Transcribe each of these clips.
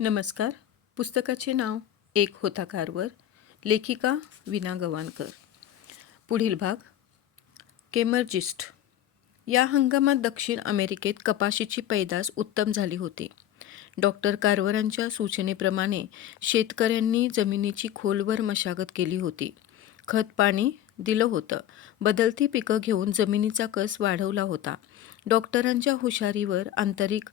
नमस्कार. पुस्तकाचे नाव एक होता कारवर लेखिका विना गवाणकर. पुढील भाग. केमर्जिस्ट. या हंगामात दक्षिण अमेरिकेत कपाशीची पैदास उत्तम झाली होती. डॉक्टर कारवरांच्या सूचनेप्रमाणे शेतकऱ्यांनी जमिनीची खोलवर मशागत केली होती. खत पाणी दिलं होतं. बदलती पिकं घेऊन जमिनीचा कस वाढवला होता. डॉक्टरांच्या हुशारीवर आंतरिक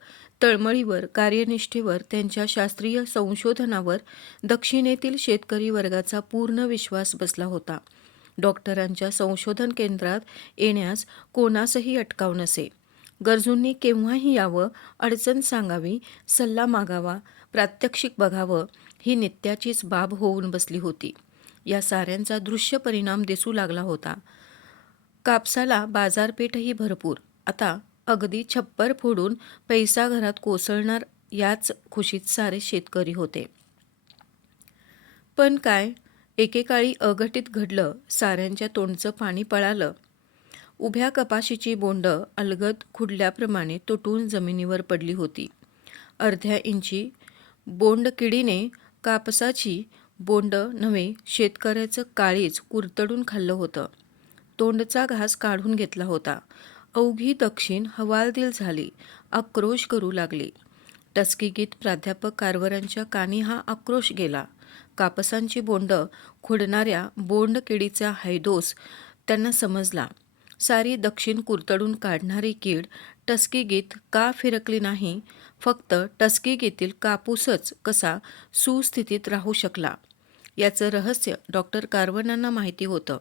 तळमळीवर कार्यनिष्ठेवर त्यांच्या शास्त्रीय संशोधनावर दक्षिणेतील शेतकरी वर्गाचा पूर्ण विश्वास बसला होता. डॉक्टरांच्या संशोधन केंद्रात येण्यास कोणासही अटकाव नसे. गरजूंनी केव्हाही यावं अडचण सांगावी सल्ला मागावा प्रात्यक्षिक बघावं ही नित्याचीच बाब होऊन बसली होती. या साऱ्यांचा दृश्य परिणाम दिसू लागला होता. कापसाला बाजारपेठही भरपूर आता अगदी छप्पर फोडून पैसा घरात कोसळणार याच खुशीत सारे शेतकरी होते. पण काय? एकेकाळी अघटित घडलं साऱ्यांच्या तोंडचं पाणी पळालं. उभ्या कपाशीची बोंड अलगद खुडल्याप्रमाणे तुटून जमिनीवर पडली होती. अर्ध्या इंची बोंडकिडीने कापसाची बोंड नव्हे शेतकऱ्याचं काळीच कुरतडून खाल्लं होतं. तोंडचा घास काढून घेतला होता. अवघी दक्षिण हवालदिल झाली. आक्रोश करू लागली. टस्कीगीत प्राध्यापक कारवरांच्या कानी हा आक्रोश गेला. कापसांची बोंड खुडणाऱ्या बोंड किडीचा हैदोस त्यांना समजला. सारी दक्षिण कुरतडून काढणारी कीड टस्कीगीत का फिरकली नाही? फक्त टस्कीगीतील कापूसच कसा सुस्थितीत राहू शकला? याचं रहस्य डॉक्टर कारवनांना माहिती होतं.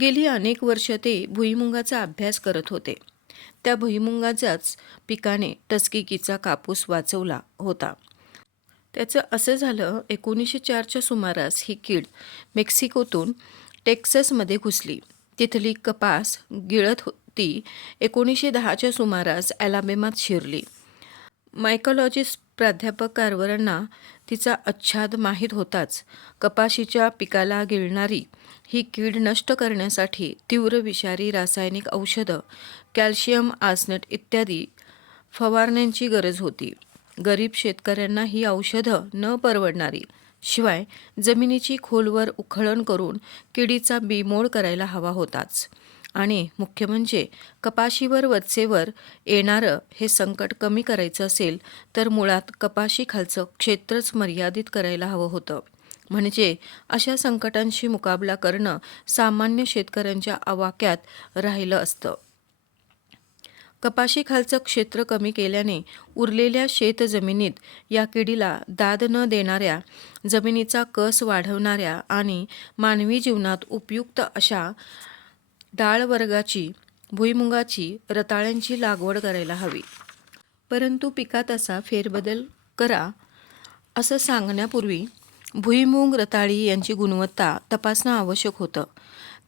गेली अनेक वर्ष ते भुईमुगाचा अभ्यास करत होते. त्या भुईमुंगाच्याच पिकाने टस्किकीचा कापूस वाचवला होता. त्याचं असं झालं एकोणीसशे चारच्या सुमारास ही कीड मेक्सिकोतून टेक्ससमध्ये घुसली. तिथली कपास गिळत होती एकोणीसशे दहाच्या सुमारास ॲलाबेमात शिरली. मायकोलॉजिस्ट प्राध्यापक कारवरांना तिचा अच्छाद माहीत होताच. कपाशीच्या पिकाला गिळणारी ही कीड नष्ट करण्यासाठी तीव्र विषारी रासायनिक औषधं कॅल्शियम आसनट इत्यादी फवारण्यांची गरज होती. गरीब शेतकऱ्यांना ही औषधं न परवडणारी शिवाय जमिनीची खोलवर उखळण करून किडीचा बिमोड करायला हवा होताच. आणि मुख्य म्हणजे कपाशीवर वचेवर येणारं हे संकट कमी करायचं असेल तर मुळात कपाशीखालचं क्षेत्रच मर्यादित करायला हवं होतं. म्हणजे अशा संकटांशी मुकाबला करणं सामान्य शेतकऱ्यांच्या आवाक्यात राहिलं असतं. कपाशीखालचं क्षेत्र कमी केल्याने उरलेल्या शेतजमिनीत या किडीला दाद न देणाऱ्या जमिनीचा कस वाढवणाऱ्या आणि मानवी जीवनात उपयुक्त अशा डाळ वर्गाची भुईमुगाची रताळ्यांची लागवड करायला हवी. परंतु पिकात असा फेरबदल करा असं सांगण्यापूर्वी भुईमूग रताळी यांची गुणवत्ता तपासणं आवश्यक होतं.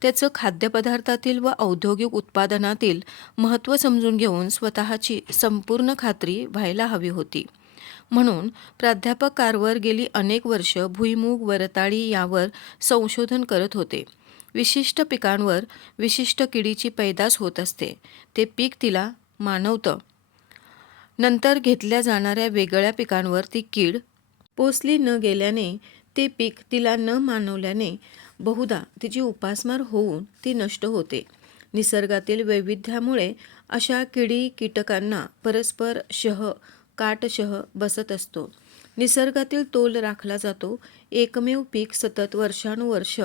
त्याचं खाद्यपदार्थातील व औद्योगिक उत्पादनातील महत्त्व समजून घेऊन स्वतःची संपूर्ण खात्री व्हायला हवी होती. म्हणून प्राध्यापक कारवर गेली अनेक वर्ष भुईमूग व रताळी यावर संशोधन करत होते. विशिष्ट पिकांवर विशिष्ट किडीची पैदास होत असते. ते पीक तिला मानवतं. नंतर घेतल्या जाणाऱ्या वेगळ्या पिकांवर ती कीड पोचली न गेल्याने ते पीक तिला न मानवल्याने बहुधा तिची उपासमार होऊन ती नष्ट होते. निसर्गातील वैविध्यामुळे अशा किडी कीटकांना परस्पर शह काटशह बसत असतो. निसर्गातील तोल राखला जातो. एकमेव पीक सतत वर्षानुवर्ष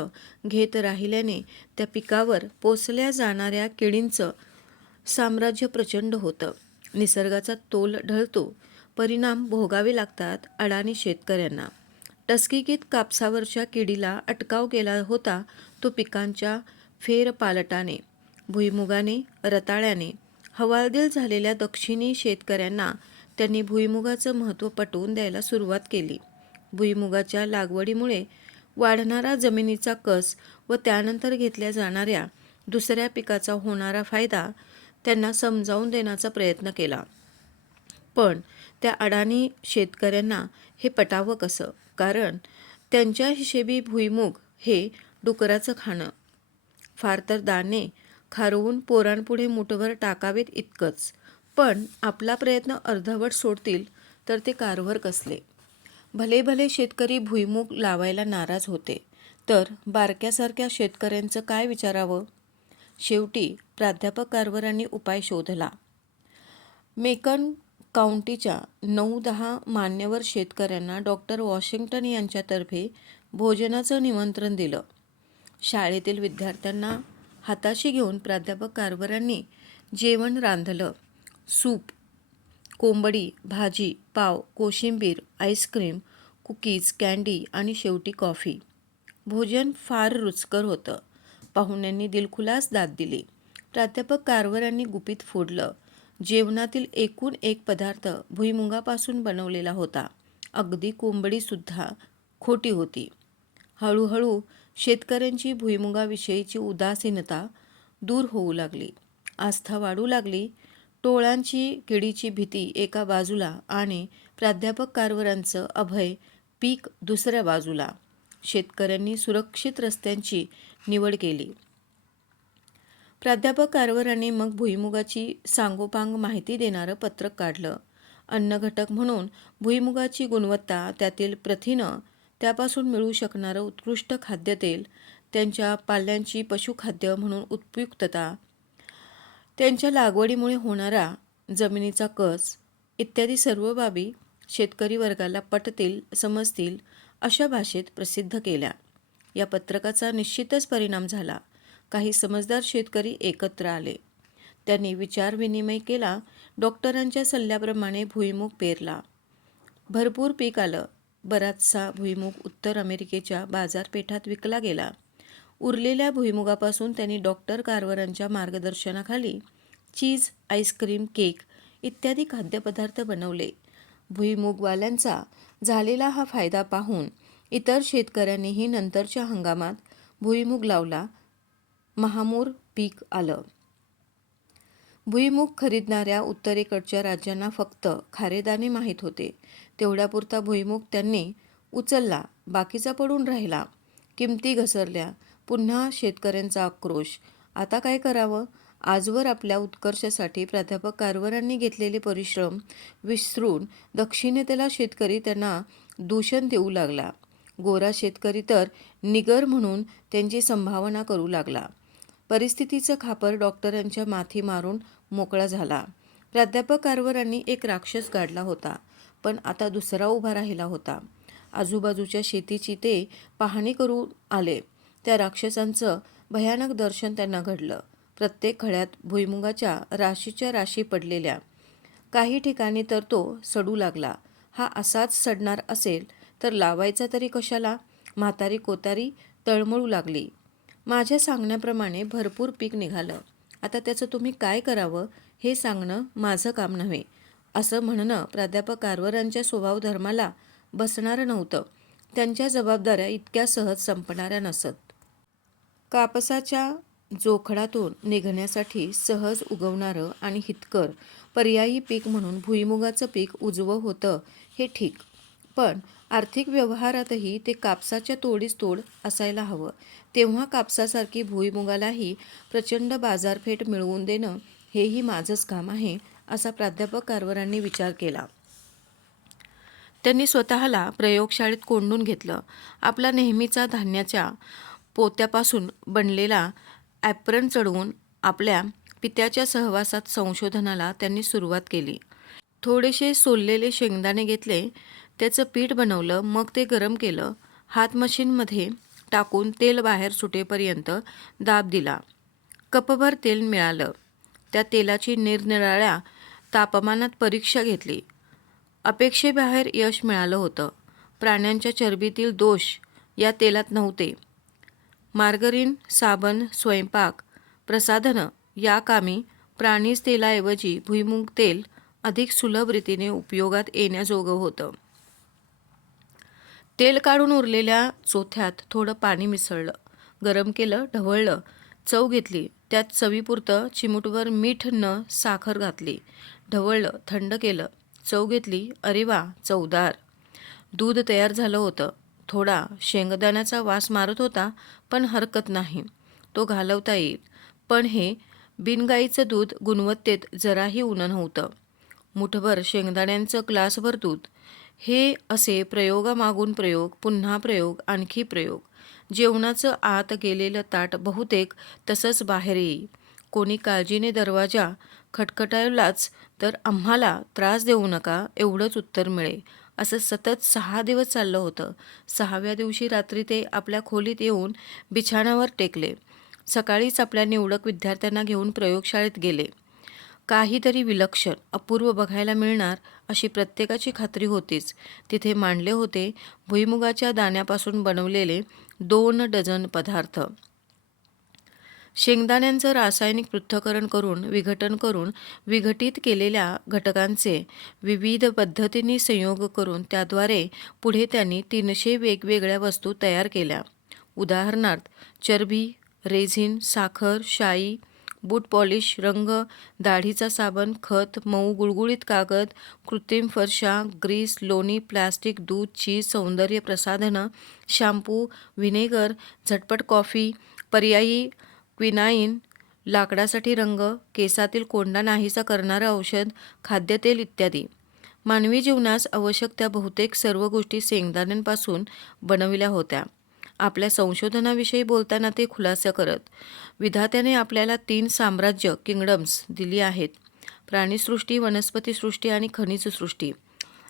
घेत राहिल्याने त्या पिकावर पोचल्या जाणाऱ्या किडींचं साम्राज्य प्रचंड होतं. निसर्गाचा तोल ढळतो. परिणाम भोगावे लागतात अडाणी शेतकऱ्यांना. टस्किकीत कापसावरच्या किडीला अटकाव केला होता तो पिकांच्या फेरपालटाने भुईमुगाने रताळ्याने. हवालदिल झालेल्या दक्षिणी शेतकऱ्यांना त्यांनी भुईमुगाचं महत्त्व पटवून द्यायला सुरुवात केली. भुईमुगाच्या लागवडीमुळे वाढणारा जमिनीचा कस व त्यानंतर घेतल्या जाणाऱ्या दुसऱ्या पिकाचा होणारा फायदा त्यांना समजावून देण्याचा प्रयत्न केला. पण त्या अडाणी शेतकऱ्यांना हे पटावं कसं? कारण त्यांच्या हिशेबी भुईमुग हे डुकराचं खाणं. फार तर दाणे खारवून पोरांपुढे मुठभर टाकावेत इतकंच. पण आपला प्रयत्न अर्धवट सोडतील तर ते कारभार कसले? भले भले शेतकरी भुईमूग लावायला नाराज होते तर बारक्यासारख्या शेतकऱ्यांचं काय विचारावं? शेवटी प्राध्यापक कारभारांनी उपाय शोधला. मेकन काउंटीच्या नऊ दहा मान्यवर शेतकऱ्यांना डॉक्टर वॉशिंग्टन यांच्यातर्फे भोजनाचं निमंत्रण दिलं. शाळेतील विद्यार्थ्यांना हाताशी घेऊन प्राध्यापक कारभारांनी जेवण रांधलं. सूप कोंबडी भाजी पाव कोशिंबीर आईस्क्रीम कुकीज कँडी आणि शेवटी कॉफी. भोजन फार रुचकर होतं. पाहुण्यांनी दिलखुलास दाद दिली. प्राध्यापक कारभारांनी गुपित फोडलं. जेवणातील एकूण एक पदार्थ भुईमुगापासून बनवलेला होता. अगदी कोंबडीसुद्धा खोटी होती. हळूहळू शेतकऱ्यांची भुईमुगाविषयीची उदासीनता दूर होऊ लागली. आस्था वाढू लागली. टोळांची किडीची भीती एका बाजूला आणि प्राध्यापक कारवारांचं अभय पीक दुसऱ्या बाजूला. शेतकऱ्यांनी सुरक्षित रस्त्यांची निवड केली. प्राध्यापक कारवारांनी मग भुईमुगाची सांगोपांग माहिती देणारं पत्रक काढलं. अन्नघटक म्हणून भुईमुगाची गुणवत्ता त्यातील प्रथिनं त्यापासून मिळू शकणारं उत्कृष्ट खाद्यतेल त्यांच्या पाल्यांची पशुखाद्य म्हणून उपयुक्तता त्यांच्या लागवडीमुळे होणारा जमिनीचा कस इत्यादी सर्व बाबी शेतकरी वर्गाला पटतील समजतील अशा भाषेत प्रसिद्ध केल्या. या पत्रकाचा निश्चितच परिणाम झाला. काही समजदार शेतकरी एकत्र आले. त्यांनी विचारविनिमय केला. डॉक्टरांच्या सल्ल्याप्रमाणे भुईमुग पेरला. भरपूर पीक आलं. बराचसा भुईमुग उत्तर अमेरिकेच्या बाजारपेठात विकला गेला. उरलेल्या भुईमुगापासून त्यांनी डॉक्टर कारवारांच्या मार्गदर्शनाखाली चीज आईस्क्रीम केक इत्यादी खाद्यपदार्थ बनवले. भुईमुगवाल्यांचा झालेला हा फायदा पाहून इतर शेतकऱ्यांनीही नंतरच्या हंगामात भुईमुग लावला. महामूर पीक आलं. भुईमुग खरीदणाऱ्या उत्तरेकडच्या राज्यांना फक्त खारेदाने माहीत होते. तेवढ्यापुरता भुईमुग त्यांनी उचलला. बाकीचा पडून राहिला. किमती घसरल्या. पुन्हा शेतकऱ्यांचा आक्रोश. आता काय करावं? आजवर आपल्या उत्कर्षासाठी प्राध्यापक कारवारांनी घेतलेले परिश्रम विसरून दक्षिणेतला शेतकरी त्यांना दूषण देऊ लागला. गोरा शेतकरी तर निगर म्हणून त्यांची संभावना करू लागला. परिस्थितीचं खापर डॉक्टरांच्या माथी मारून मोकळा झाला. प्राध्यापक कारवारांनी एक राक्षस गाडला होता पण आता दुसरा उभा राहिला होता. आजूबाजूच्या शेतीची ते पाहणी करून आले. त्या राक्षसांचं भयानक दर्शन त्यांना घडलं. प्रत्येक खळ्यात भुईमुगाच्या राशीच्या राशी पडलेल्या. काही ठिकाणी तर तो सडू लागला. हा असाच सडणार असेल तर लावायचा तरी कशाला? म्हातारी कोतारी तळमळू लागली. माझ्या सांगण्याप्रमाणे भरपूर पीक निघालं. आता त्याचं तुम्ही काय करावं हे सांगणं माझं काम नव्हे. असं म्हणणं प्राध्यापक कारवरांच्या स्वभाव धर्माला बसणारं नव्हतं. त्यांच्या जबाबदाऱ्या इतक्या सहज संपणाऱ्या नसत. कापसाच्या जोखडातून निघण्यासाठी सहज उगवणारं आणि हितकर पर्यायी पीक म्हणून भुईमुगाचं पीक उजवं होतं हे ठीक. पण आर्थिक व्यवहारातही ते कापसाच्या तोडीस तोड असायला हवं. तेव्हा कापसासारखी भुईमुगालाही प्रचंड बाजारपेठ मिळवून देणं हेही माझंच काम आहे असा प्राध्यापक कारवरांनी विचार केला. त्यांनी स्वतःला प्रयोगशाळेत कोंडून घेतलं. आपला नेहमीचा धान्याच्या पोत्यापासून बनलेला ॲप्रन चढवून आपल्या पित्याच्या सहवासात संशोधनाला त्यांनी सुरुवात केली. थोडेसे सोललेले शेंगदाणे घेतले त्याचं पीठ बनवलं मग ते गरम केलं हात मशीनमध्ये टाकून तेल बाहेर सुटेपर्यंत दाब दिला. कपभर तेल मिळालं. त्या तेलाची निरनिराळ्या तापमानात परीक्षा घेतली. अपेक्षेबाहेर यश मिळालं होतं. प्राण्यांच्या चरबीतील दोष या तेलात नव्हते. मार्गरीन साबण स्वयंपाक प्रसाधनं या कामी प्राणीज तेलाऐवजी भुईमुग तेल अधिक सुलभ रीतीने उपयोगात येण्याजोगं होतं. तेल काढून उरलेल्या चोथ्यात थोडं पाणी मिसळलं गरम केलं ढवळलं चव घेतली त्यात चवीपुरतं चिमूटवर मीठ न साखर घातली ढवळलं थंड केलं चव घेतली अरे वा चवदार. दूध तयार झालं होतं. थोडा शेंगदाण्याचा वास मारत होता पण हरकत नाही. तो घालवता येईल. पण हे बिनगाईचं दूध गुणवत्तेत जराही उनं नव्हतं. मुठभर शेंगदाण्यांचं ग्लासभर दूध. हे असे प्रयोगामागून प्रयोग पुन्हा प्रयोग आणखी प्रयोग. जेवणाचं आत गेलेलं ताट बहुतेक तसंच बाहेर येई कोणी काळजीने दरवाजा खटखटावलाच तर आम्हाला त्रास देऊ नका एवढंच उत्तर मिळे असं सतत सहा दिवस चाललं होतं. सहाव्या दिवशी रात्री ते आपल्या खोलीत येऊन बिछाणावर टेकले. सकाळीच आपल्या निवडक विद्यार्थ्यांना घेऊन प्रयोगशाळेत गेले. काहीतरी विलक्षण अपूर्व बघायला मिळणार अशी प्रत्येकाची खात्री होतीच. तिथे मांडले होते भुईमुगाच्या दाण्यापासून बनवलेले दोन डझन पदार्थ. शेंगदाण्यांचं रासायनिक पृथ्थकरण करून विघटन करून विघटित केलेल्या घटकांचे विविध पद्धतींनी संयोग करून त्याद्वारे पुढे त्यांनी तीनशे वेगवेगळ्या वस्तू तयार केल्या. उदाहरणार्थ चरबी रेझिन साखर शाई बूट पॉलिश रंग दाढीचा साबण खत मऊ गुळगुळीत कागद कृत्रिम फरशा ग्रीस लोणी प्लास्टिक दूध चीज सौंदर्य प्रसाधनं शॅम्पू व्हिनेगर झटपट कॉफी पर्यायी क्विनाईन लाकडासाठी रंग केसातील कोंडा नाहीसा करणारं औषध खाद्यतेल इत्यादी. मानवी जीवनास आवश्यक त्या बहुतेक सर्व गोष्टी शेंगदाण्यांपासून बनविल्या होत्या. आपल्या संशोधनाविषयी बोलताना ते खुलासा करत विधात्याने आपल्याला तीन साम्राज्य किंगडम्स दिली आहेत. प्राणीसृष्टी वनस्पतीसृष्टी आणि खनिजसृष्टी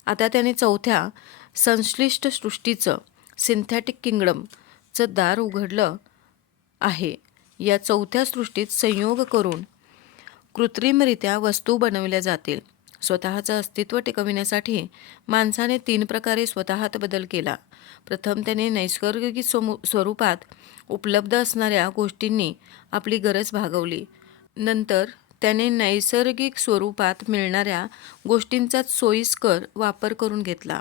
आता त्याने चौथ्या संश्लिष्ट सृष्टीचं सिंथॅटिक किंगडमचं दार उघडलं आहे. या चौथ्या सृष्टीत संयोग करून कृत्रिमरित्या वस्तू बनवल्या जातील. स्वतःचं अस्तित्व टिकविण्यासाठी माणसाने तीन प्रकारे स्वतःत बदल केला. प्रथम त्याने नैसर्गिक समू स्वरूपात उपलब्ध असणाऱ्या गोष्टींनी आपली गरज भागवली. नंतर त्याने नैसर्गिक स्वरूपात मिळणाऱ्या गोष्टींचाच सोयीस्कर वापर करून घेतला.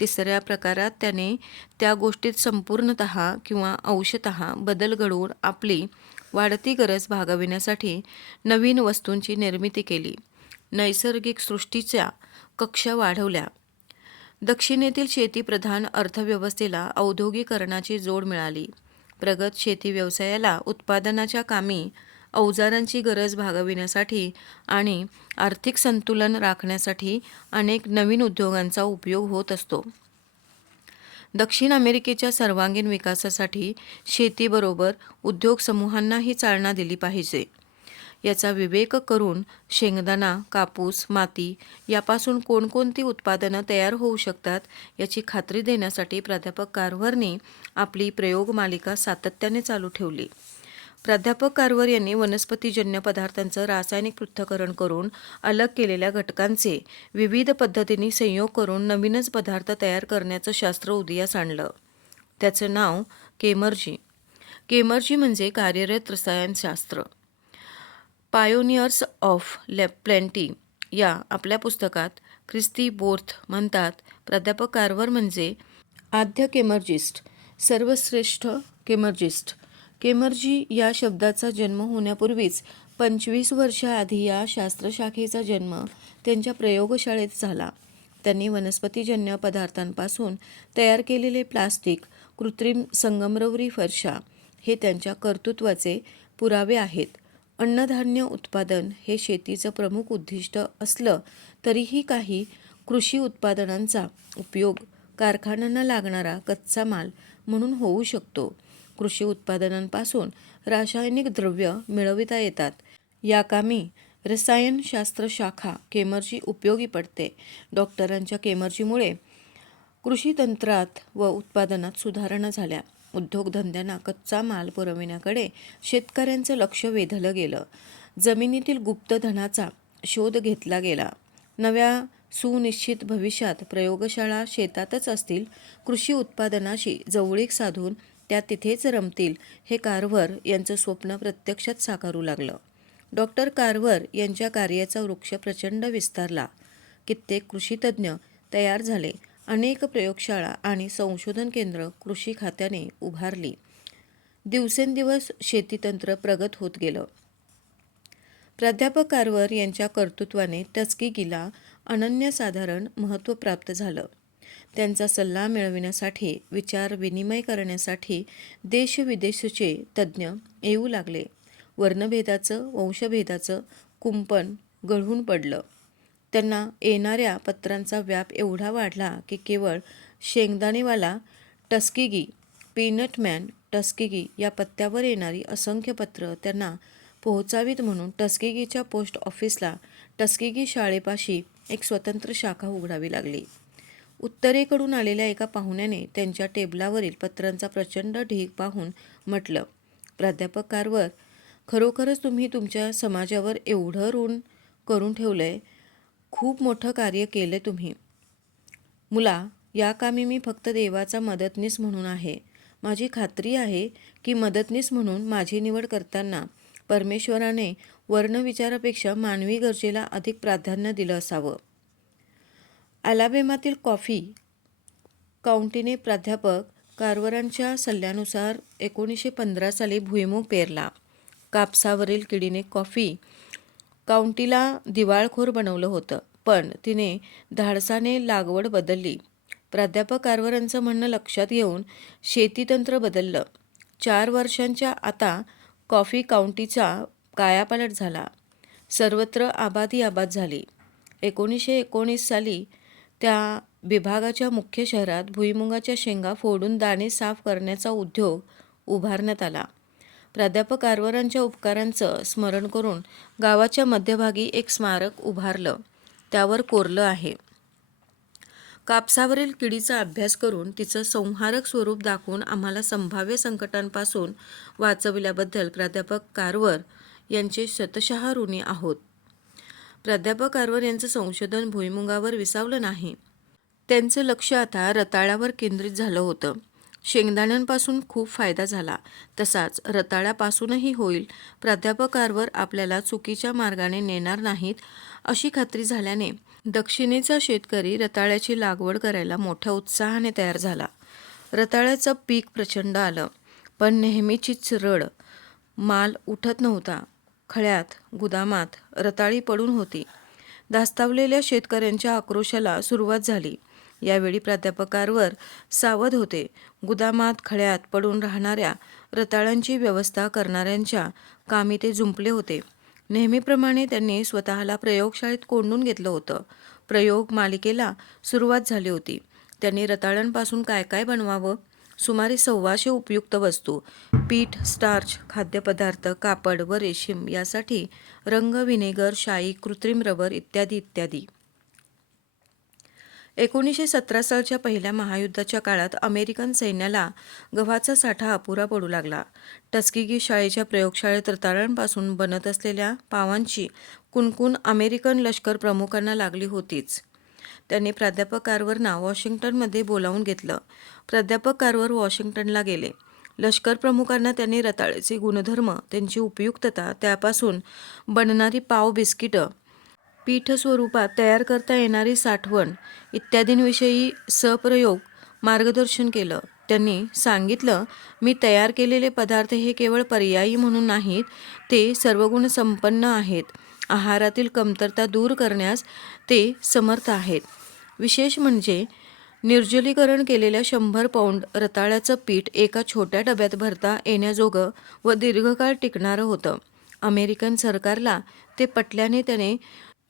तिसऱ्या प्रकारात त्याने त्या गोष्टीत संपूर्णत किंवा अंशतः बदल घडवून आपली वाढती गरज भागविण्यासाठी नवीन वस्तूंची निर्मिती केली. नैसर्गिक सृष्टीच्या कक्षा वाढवल्या. दक्षिणेतील शेतीप्रधान अर्थव्यवस्थेला औद्योगिकरणाची जोड मिळाली. प्रगत शेती व्यवसायाला उत्पादनाच्या कामी अवजारांची गरज भागविण्यासाठी आणि आर्थिक संतुलन राखण्यासाठी अनेक नवीन उद्योगांचा उपयोग होत असतो. दक्षिण अमेरिकेच्या सर्वांगीण विकासासाठी शेतीबरोबर उद्योग समूहांनाही चालना दिली पाहिजे. याचा विवेक करून शेंगदाणा कापूस माती यापासून कोणकोणती उत्पादनं तयार होऊ शकतात याची खात्री देण्यासाठी प्राध्यापक कारभारने आपली प्रयोग मालिका सातत्याने चालू ठेवली. प्राध्यापक कारवर यांनी वनस्पतीजन्य पदार्थांचं रासायनिक पृथ्थकरण करून अलग केलेल्या घटकांचे विविध पद्धतींनी संयोग करून नवीनच पदार्थ तयार करण्याचं शास्त्र उदयास आणलं. त्याचं नाव केमर्जी. केमर्जी म्हणजे कार्यरत रसायनशास्त्र पायोनियर्स ऑफ ले प्लेंटी या आपल्या पुस्तकात ख्रिस्ती बोर्थ म्हणतात प्राध्यापक कारवर म्हणजे आद्य केमर्जिस्ट सर्वश्रेष्ठ केमर्जिस्ट. केमर्जी या शब्दाचा जन्म होण्यापूर्वीच पंचवीस वर्षाआधी या शास्त्रशाखेचा जन्म त्यांच्या प्रयोगशाळेत झाला. त्यांनी वनस्पतीजन्य पदार्थांपासून तयार केलेले प्लास्टिक कृत्रिम संगमरवरी फरशा हे त्यांच्या कर्तृत्वाचे पुरावे आहेत. अन्नधान्य उत्पादन हे शेतीचं प्रमुख उद्दिष्ट असलं तरीही काही कृषी उत्पादनांचा उपयोग कारखान्यांना लागणारा कच्चा माल म्हणून होऊ शकतो. कृषी उत्पादनांपासून रासायनिक द्रव्य मिळविता येतात. या कामी रसायनशास्त्र शाखा केमर्जी उपयोगी पडते. डॉक्टरांच्या केमर्जीमुळे कृषी तंत्रात व उत्पादनात सुधारणा झाल्या. उद्योगधंद्यांना कच्चा माल पुरविण्याकडे शेतकऱ्यांचं लक्ष वेधलं गेलं. जमिनीतील गुप्तधनाचा शोध घेतला गेला. नव्या सुनिश्चित भविष्यात प्रयोगशाळा शेतातच असतील. कृषी उत्पादनाशी जवळीक साधून त्या तिथेच रमतील हे कारवर यांचं स्वप्न प्रत्यक्षात साकारू लागलं. डॉक्टर कारवर यांच्या कार्याचा वृक्ष प्रचंड विस्तारला. कित्येक कृषीतज्ज्ञ तयार झाले. अनेक प्रयोगशाळा आणि संशोधन केंद्र कृषी खात्याने उभारली. दिवसेंदिवस शेतीतंत्र प्रगत होत गेलं. प्राध्यापक कारवर यांच्या कर्तृत्वाने टचकीगीला अनन्यसाधारण महत्त्व प्राप्त झालं. त्यांचा सल्ला मिळविण्यासाठी विचार विनिमय करण्यासाठी देशविदेशचे तज्ज्ञ येऊ लागले. वर्णभेदाचं वंशभेदाचं कुंपण गळून पडलं. त्यांना येणाऱ्या पत्रांचा व्याप एवढा वाढला की केवळ शेंगदाणेवाला टस्किगी पीनटमॅन टस्किगी या पत्त्यावर येणारी असंख्य पत्र त्यांना पोहोचावीत म्हणून टस्किगीच्या पोस्ट ऑफिसला टस्किगी शाळेपाशी एक स्वतंत्र शाखा उघडावी लागली. उत्तरेकडून आलेल्या एका पाहुण्याने त्यांच्या टेबलावरील पत्रांचा प्रचंड ढीग पाहून म्हटलं प्राध्यापक कारवर खरोखरच तुम्ही तुमच्या समाजावर एवढं ऋण करून ठेवलंय? खूप मोठं कार्य केलं तुम्ही. मुला या कामी मी फक्त देवाचा मदतनीस म्हणून आहे. माझी खात्री आहे की मदतनीस म्हणून माझी निवड करताना परमेश्वराने वर्णविचारापेक्षा मानवी गरजेला अधिक प्राधान्य दिलं असावं. अलाबेमातील कॉफी काउंटीने प्राध्यापक कारवरांच्या सल्ल्यानुसार एकोणीसशे पंधरा साली भुईमूग पेरला. कापसावरील किडीने कॉफी काउंटीला दिवाळखोर बनवलं होतं पण तिने धाडसाने लागवड बदलली. प्राध्यापक कारवरांचं म्हणणं लक्षात घेऊन शेतीतंत्र बदललं. चार वर्षांच्या आता कॉफी काउंटीचा कायापालट झाला. सर्वत्र आबादी आबाद झाली. एकोणीसशे एकोणीस साली त्या विभागाच्या मुख्य शहरात भुईमुगाच्या शेंगा फोडून दाणे साफ करण्याचा उद्योग उभारण्यात आला. प्राध्यापक कारवारांच्या उपकारांचं स्मरण करून गावाच्या मध्यभागी एक स्मारक उभारलं. त्यावर कोरलं आहे. कापसावरील किडीचा अभ्यास करून तिचं संहारक स्वरूप दाखवून आम्हाला संभाव्य संकटांपासून वाचविल्याबद्दल प्राध्यापक कारवर यांचे शतशः ऋणी आहोत. प्राध्यापक आरवर यांचं संशोधन भुईमुगावर विसावलं नाही. त्यांचं लक्ष आता रताळ्यावर केंद्रित झालं होतं. शेंगदाण्यांपासून खूप फायदा झाला. तसाच रताळ्यापासूनही होईल. प्राध्यापकांवर आपल्याला चुकीच्या मार्गाने नेणार नाहीत अशी खात्री झाल्याने दक्षिणेचा शेतकरी रताळ्याची लागवड करायला मोठ्या उत्साहाने तयार झाला. रताळ्याचं पीक प्रचंड आलं पण नेहमीचीच रड माल उठत नव्हता. खळ्यात गुदामात रताळी पडून होती. दास्तावलेल्या शेतकऱ्यांच्या आक्रोशाला सुरुवात झाली. यावेळी प्राध्यापकांवर सावध होते. गुदामात खळ्यात पडून राहणाऱ्या रताळ्यांची व्यवस्था करणाऱ्यांच्या कामी ते जुंपले होते. नेहमीप्रमाणे त्यांनी स्वतःला प्रयोगशाळेत कोंडून घेतलं होतं. प्रयोग मालिकेला सुरुवात झाली होती. त्यांनी रताळ्यांपासून काय काय बनवावं? सुमारे सव्वाशे उपयुक्त वस्तू पीठ स्टार्च खाद्यपदार्थ कापड व रेशीम यासाठी रंग विनेगर शाई कृत्रिम रबर इत्यादी इत्यादी. एकोणीसशे सतरा सालच्या पहिल्या महायुद्धाच्या काळात अमेरिकन सैन्याला गव्हाचा साठा अपुरा पडू लागला. टस्किगी शाळेच्या प्रयोगशाळेत रताळ्यांपासून बनत असलेल्या पावांची कुणकुण अमेरिकन लष्कर प्रमुखांना लागली होतीच. त्यांनी प्राध्यापक कारवरना वॉशिंग्टनमध्ये बोलावून घेतलं. प्राध्यापक कारवर वॉशिंग्टनला गेले. लष्कर प्रमुखांना त्यांनी रताळ्याचे गुणधर्म त्यांची उपयुक्तता त्यापासून बनणारी पाव बिस्किटं पीठ स्वरूपात तयार करता येणारी साठवण इत्यादींविषयी सप्रयोग मार्गदर्शन केलं. त्यांनी सांगितलं मी तयार केलेले पदार्थ हे केवळ पर्यायी म्हणून नाहीत ते सर्वगुण संपन्न आहेत. आहारातील कमतरता दूर करण्यास ते समर्थ आहेत. विशेष म्हणजे निर्जलीकरण केलेल्या शंभर पौंड रताळ्याचं पीठ एका छोट्या डब्यात भरता येण्याजोगं व दीर्घकाळ टिकणारं होतं. अमेरिकन सरकारला ते पटल्याने त्याने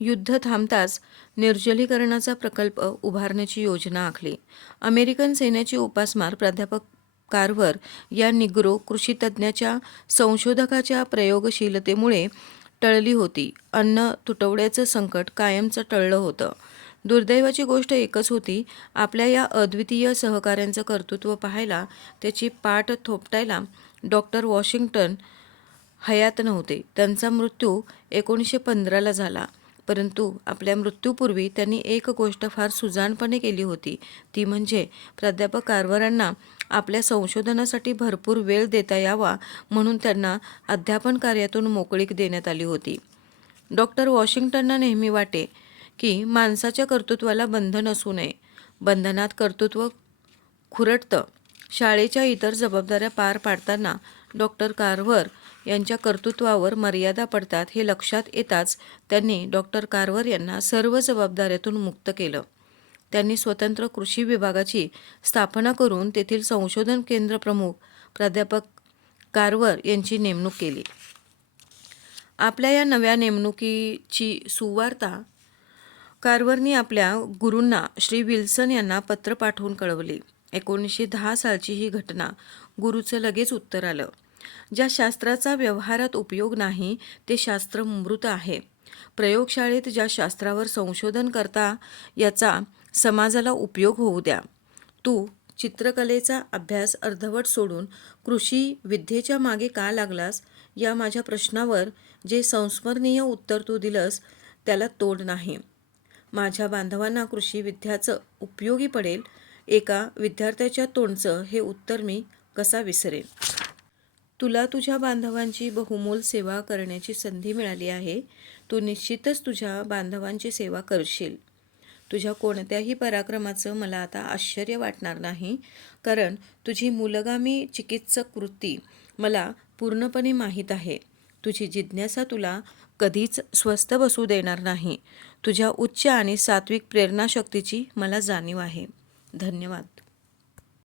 युद्ध थांबताच निर्जलीकरणाचा प्रकल्प उभारण्याची योजना आखली. अमेरिकन सेनेची उपासमार प्राध्यापक कारवर या निग्रो कृषीतज्ज्ञाच्या संशोधकाच्या प्रयोगशीलतेमुळे टळली होती. अन्न तुटवड्याचं संकट कायमचं टळलं होतं. दुर्दैवाची गोष्ट एकच होती आपल्या या अद्वितीय सहकाऱ्यांचं कर्तृत्व पाहायला त्याची पाठ थोपटायला डॉक्टर वॉशिंग्टन हयात नव्हते. त्यांचा मृत्यू एकोणीसशे पंधराला झाला परंतु आपल्या मृत्यूपूर्वी त्यांनी एक गोष्ट फार सुजाणपणे केली होती. ती म्हणजे प्राध्यापक कारवारांना आपल्या संशोधनासाठी भरपूर वेळ देता यावा म्हणून त्यांना अध्यापन कार्यातून मोकळीक देण्यात आली होती. डॉक्टर वॉशिंग्टनना नेहमी वाटे की माणसाच्या कर्तृत्वाला बंधन असू नये. बंधनात कर्तृत्व खुरटतं. शाळेच्या इतर जबाबदाऱ्या पार पाडताना डॉक्टर कारवर यांच्या कर्तृत्वावर मर्यादा पडतात हे लक्षात येताच त्यांनी डॉक्टर कारवर यांना सर्व जबाबदाऱ्यातून मुक्त केलं. त्यांनी स्वतंत्र कृषी विभागाची स्थापना करून तेथील संशोधन केंद्र प्रमुख प्राध्यापक कारवर यांची नेमणूक केली. आपल्या या नव्या नेमणुकीची सुवार्ता कार्वरनी आपल्या गुरूंना श्री विल्सन यांना पत्र पाठवून कळवले. एकोणीसशे दहा सालची ही घटना गुरुचं लगेच उत्तर आलं. ज्या शास्त्राचा व्यवहारात उपयोग नाही ते शास्त्र मृत आहे. प्रयोगशाळेत ज्या शास्त्रावर संशोधन करता याचा समाजाला उपयोग होऊ द्या. तू चित्रकलेचा अभ्यास अर्धवट सोडून कृषी विद्येच्या मागे का लागलास या माझ्या प्रश्नावर जे संस्मरणीय उत्तर तू दिलंस त्याला तोड नाही. माझ्या बांधवांना कृषी विद्याचं उपयोगी पडेल एका विद्यार्थ्याच्या तोंडचं हे उत्तर मी कसा विसरेन? तुला तुझ्या बांधवांची बहुमोल सेवा करण्याची संधी मिळाली आहे. तू निश्चितच तुझ्या बांधवांची सेवा करशील. तुझ्या कोणत्याही पराक्रमाचं मला आता आश्चर्य वाटणार नाही कारण तुझी मूलगामी चिकित्सक वृत्ती मला पूर्णपणे माहीत आहे. तुझी जिज्ञासा तुला कधीच स्वस्थ बसू देणार नाही. तुझ्या उच्च आणि सात्विक प्रेरणाशक्तीची मला जाणीव आहे. धन्यवाद.